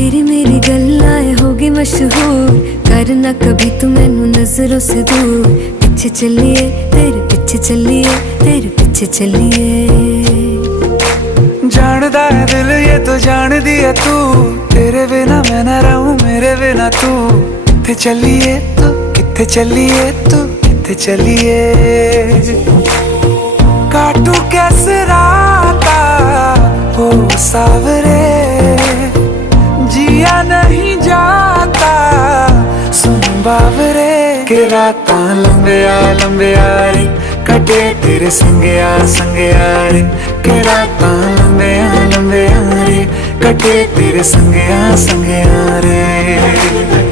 तेरी मेरी गल्लाएं होगी मशहूर, करना कभी तू मैनू नजरों से दूर। पीछे चलिए तेरे पीछे चलिए, तेरे पीछे चलिए। जानदा है दिल ये तो जान दिया तू, तेरे बिना मैं ना रहूं मेरे बिना तू। किथे चलिए तू, किथे चलिए तू, किथे चलिए। काटू कैसे राता हो सावरे, जिया नहीं जाता सुन बावरे। के राता लंबिया लंबिया रे, कटे तेरे संगया संगया रे। के राता लंबिया लंबिया रे, कटे तेरे संगया संगया रे।